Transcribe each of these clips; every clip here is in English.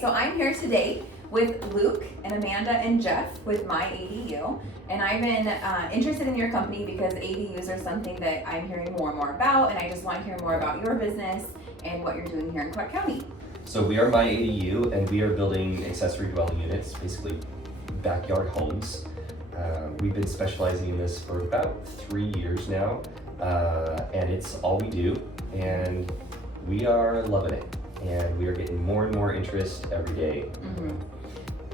So I'm here today with Luke and Amanda and Jeff with MyADU, and I've been interested in your company because ADUs are something that I'm hearing more and more about, and I just want to hear more about your business and what you're doing here in Clark County. So we are MyADU, and we are building accessory dwelling units, basically backyard homes. We've been specializing in this for about 3 years now, and it's all we do, and we are loving it. And we are getting more and more interest every day.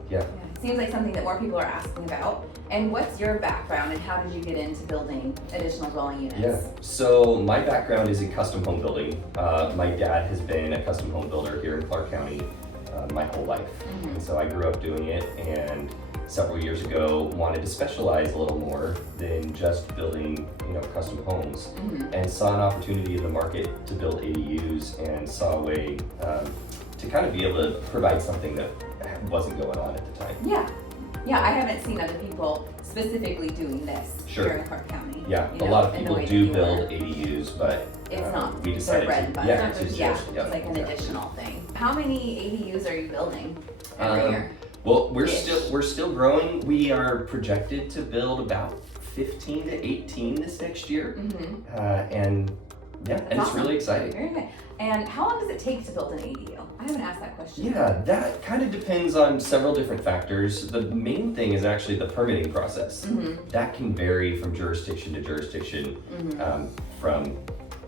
Yeah. It seems like something that more people are asking about. And what's your background and how did you get into building additional dwelling units? Yeah, so my background is in custom home building. My dad has been a custom home builder here in Clark County my whole life. And so I grew up doing it, and several years ago wanted to specialize a little more than just building, custom homes, and saw an opportunity in the market to build ADUs, and saw a way to kind of be able to provide something that wasn't going on at the time. Yeah, I haven't seen other people specifically doing this here in Clark County. Yeah, a lot of people do build ADUs, but it's not we decided bread and butter. it's like an additional thing. How many ADUs are you building every year? Well, we're still growing. We are projected to build about 15 to 18 this next year, and That's it's awesome. really exciting. Very good. And how long does it take to build an ADU? I haven't asked that question. Yeah, that kind of depends on several different factors. The main thing is actually the permitting process. That can vary from jurisdiction to jurisdiction, from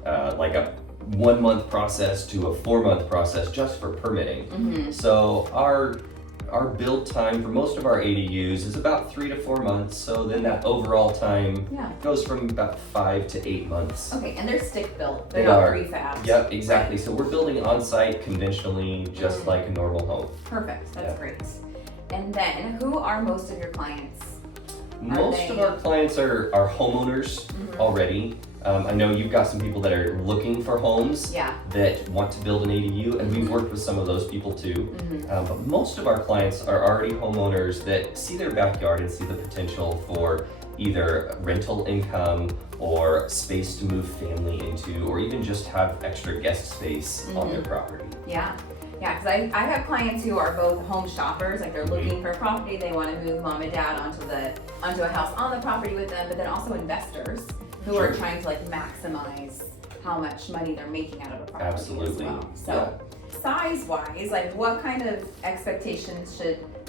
like a 1 month process to a 4 month process just for permitting. So our build time for most of our ADUs is about 3 to 4 months. So then that overall time goes from about 5 to 8 months. Okay, and they're stick built. They're not prefab. Yep, exactly. So we're building on site conventionally, just like a normal home. Perfect. That's great. And then, who are most of your clients? Most of our clients are homeowners already. I know you've got some people that are looking for homes that want to build an ADU, and we've worked with some of those people too. But most of our clients are already homeowners that see their backyard and see the potential for either rental income or space to move family into, or even just have extra guest space on their property. Yeah, because I have clients who are both home shoppers, like they're looking for a property, they want to move mom and dad onto a house on the property with them, but then also investors who are trying to maximize how much money they're making out of a property as well. So size-wise, what kind of expectations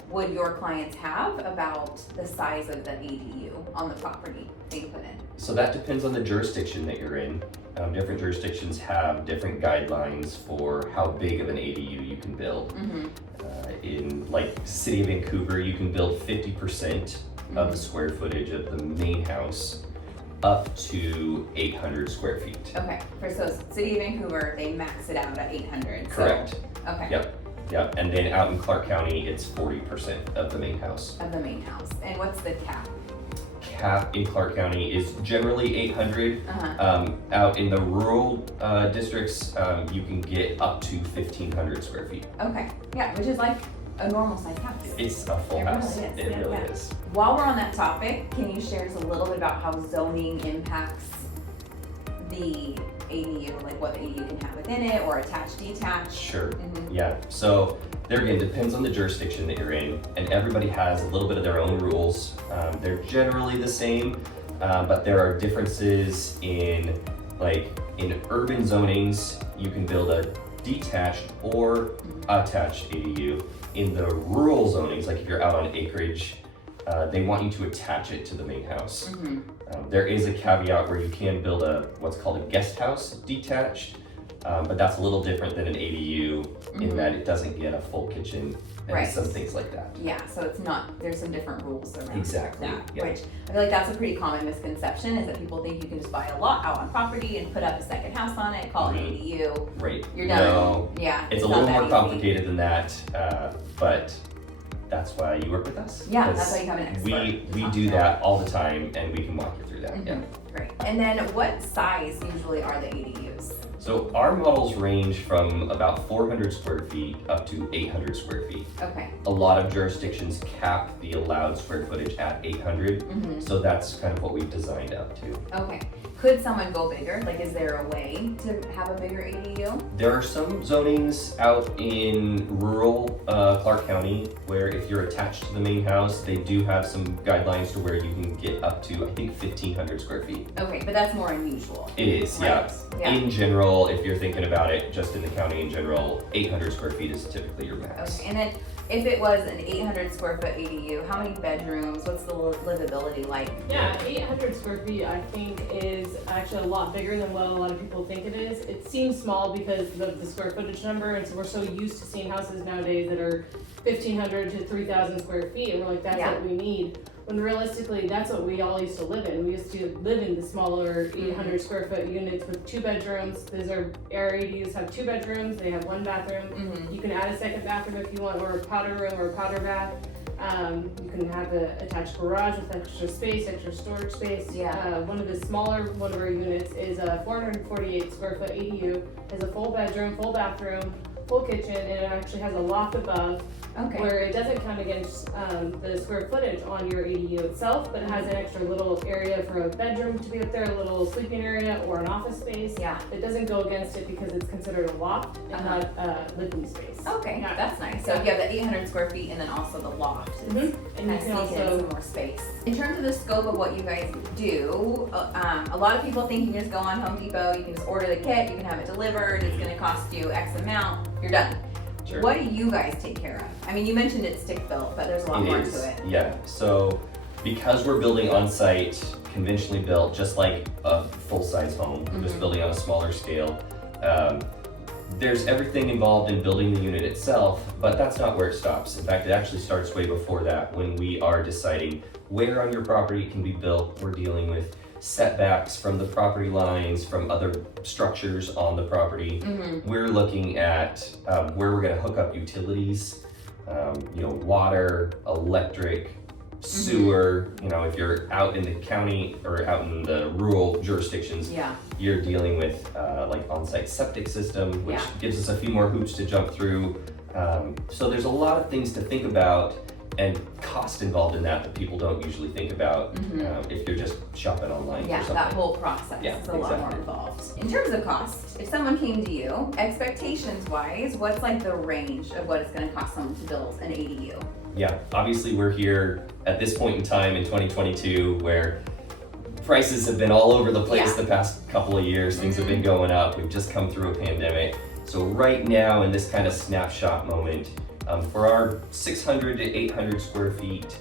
would your clients have about the size of the ADU on the property they put in? So that depends on the jurisdiction that you're in. Different jurisdictions have different guidelines for how big of an ADU you can build. In City of Vancouver, you can build 50% of the square footage of the main house up to 800 square feet. Okay, so City of Vancouver, they max it out at 800. Correct. Okay. Yep. And then out in Clark County, it's 40% of the main house. Of the main house. And what's the cap? Cap in Clark County is generally 800. Out in the rural districts, you can get up to 1,500 square feet. Okay, yeah, which is like a normal size house. It's a full house. Really is. It really is. While we're on that topic, can you share just a little bit about how zoning impacts the ADU, what the ADU can have within it, or attached, detached? Sure. Yeah. So there again, depends on the jurisdiction that you're in, and everybody has a little bit of their own rules. They're generally the same, but there are differences in urban zonings. You can build a detached or attached ADU. In the rural zonings, like if you're out on acreage, they want you to attach it to the main house. There is a caveat where you can build what's called a guest house detached, but that's a little different than an ADU in that it doesn't get a full kitchen and some things like that. Yeah, so it's not, there's some different rules around Exactly. that, Yeah. which I feel like that's a pretty common misconception, is that people think you can just buy a lot out on property and put up a second house on it, call it an ADU. Right. You're done. No, Yeah. it's a little more complicated than that, but that's why you work with us. Yeah, that's why you have an expert. We do that all the time, and we can walk you through that. Yeah. Great. And then what size usually are the ADUs? So our models range from about 400 square feet up to 800 square feet. Okay. A lot of jurisdictions cap the allowed square footage at 800, so that's kind of what we've designed up to. Okay. Could someone go bigger? Like, is there a way to have a bigger ADU? There are some zonings out in rural Clark County where if you're attached to the main house, they do have some guidelines to where you can get up to, I think, 1,500 square feet. Okay, but that's more unusual. It is, Right. yeah. In general, if you're thinking about it, just in the county in general, 800 square feet is typically your max. Okay, and then if it was an 800 square foot ADU, how many bedrooms? What's the livability like? Yeah, 800 square feet I think is actually a lot bigger than what a lot of people think it is. It seems small because of the square footage number, and so we're so used to seeing houses nowadays that are 1,500 to 3,000 square feet, and we're like, that's what we need. When realistically, that's what we all used to live in. We used to live in the smaller 800 square foot units with 2 bedrooms. Those are, our ADUs have 2 bedrooms, they have 1 bathroom. You can add a second bathroom if you want, or a powder room or a powder bath. You can have an attached garage with extra space, extra storage space. One of the smaller one of our units is a 448 square foot ADU, has a full bedroom, full bathroom, full kitchen, and it actually has a loft above. Okay. Where it doesn't count against the square footage on your ADU itself, but it has an extra little area for a bedroom to be up there, a little sleeping area or an office space. Yeah. It doesn't go against it because it's considered a loft and not a living space. Okay, Yeah. that's nice. So you have the 800 square feet and then also the loft. And you Kind of can sneak in also, some more space. In terms of the scope of what you guys do, a lot of people think you can just go on Home Depot, you can just order the kit, you can have it delivered, it's gonna cost you X amount, you're done. Sure. What do you guys take care of? I mean, you mentioned it's stick built, but there's a lot more to it. Yeah, so because we're building on site, conventionally built, just like a full-size home, we're just building on a smaller scale. There's everything involved in building the unit itself, but that's not where it stops. In fact, it actually starts way before that when we are deciding where on your property it can be built. We're dealing with setbacks from the property lines, from other structures on the property. We're looking at where we're gonna hook up utilities, water, electric, sewer. If you're out in the county or out in the rural jurisdictions, you're dealing with like on-site septic system, which gives us a few more hoops to jump through. So there's a lot of things to think about and cost involved in that people don't usually think about if you're just shopping online or something. That whole process is a lot more involved. In terms of cost, if someone came to you, expectations wise, what's like the range of what it's gonna cost someone to build an ADU? Yeah, obviously we're here at this point in time in 2022 where prices have been all over the place the past couple of years. Things have been going up. We've just come through a pandemic. So right now in this kind of snapshot moment, for our 600 to 800 square feet,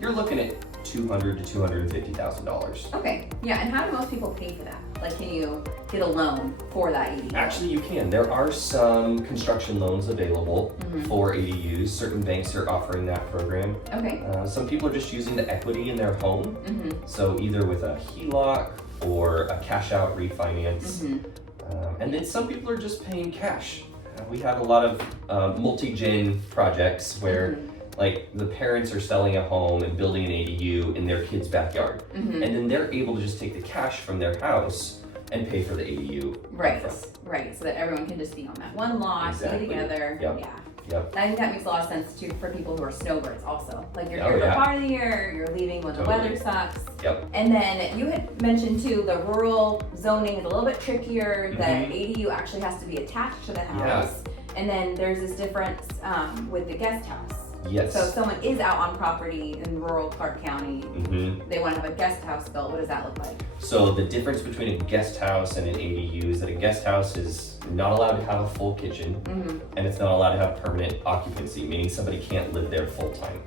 you're looking at $200,000 to $250,000. Okay, yeah, and how do most people pay for that? Like, can you get a loan for that ADU? Actually, you can. There are some construction loans available for ADUs. Certain banks are offering that program. Okay. Some people are just using the equity in their home. So either with a HELOC or a cash out refinance. And then some people are just paying cash. We have a lot of multi-gen projects where like the parents are selling a home and building an ADU in their kid's backyard. And then they're able to just take the cash from their house and pay for the ADU. Right, so that everyone can just be on that one lot, be together. Yep. I think that makes a lot of sense too for people who are snowbirds also. Like you're Oh, here for yeah. part of the year, you're leaving when the weather sucks. Yep. And then you had mentioned too, the rural zoning is a little bit trickier. The ADU actually has to be attached to the house. And then there's this difference with the guest house. Yes. So if someone is out on property in rural Clark County, they want to have a guest house built, what does that look like? So the difference between a guest house and an ADU is that a guest house is not allowed to have a full kitchen and it's not allowed to have permanent occupancy, meaning somebody can't live there full time.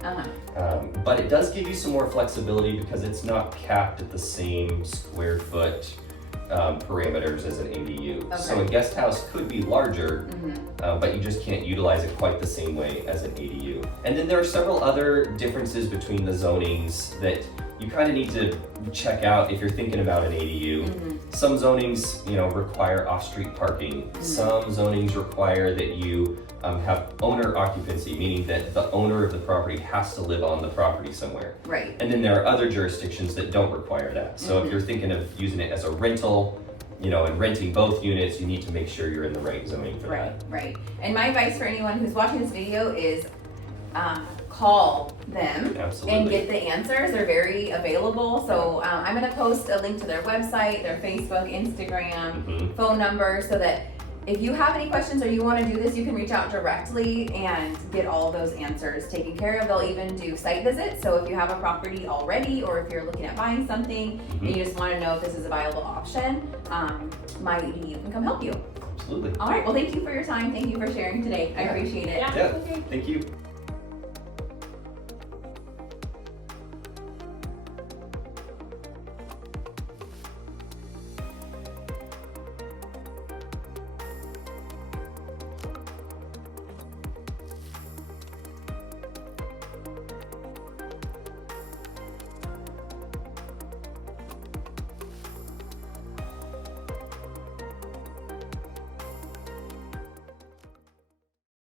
But it does give you some more flexibility because it's not capped at the same square foot parameters as an ADU. Okay. So a guest house could be larger, but you just can't utilize it quite the same way as an ADU. And then there are several other differences between the zonings that you kind of need to check out if you're thinking about an ADU. Some zonings, require off-street parking. Some zonings require that you have owner occupancy, meaning that the owner of the property has to live on the property somewhere. Right. And then there are other jurisdictions that don't require that. So if you're thinking of using it as a rental, and renting both units, you need to make sure you're in the right zoning for Right, that. right. And my advice for anyone who's watching this video is call them Absolutely. and get the answers. They're very available. So I'm going to post a link to their website, their Facebook, Instagram, Mhm. phone number, so that if you have any questions or you want to do this, you can reach out directly and get all of those answers taken care of. They'll even do site visits. So if you have a property already, or if you're looking at buying something and you just want to know if this is a viable option, MyADU can come help you. Absolutely. All right. Well, thank you for your time. Thank you for sharing today. I Yeah. appreciate it. Yeah, Yeah. okay. Thank you.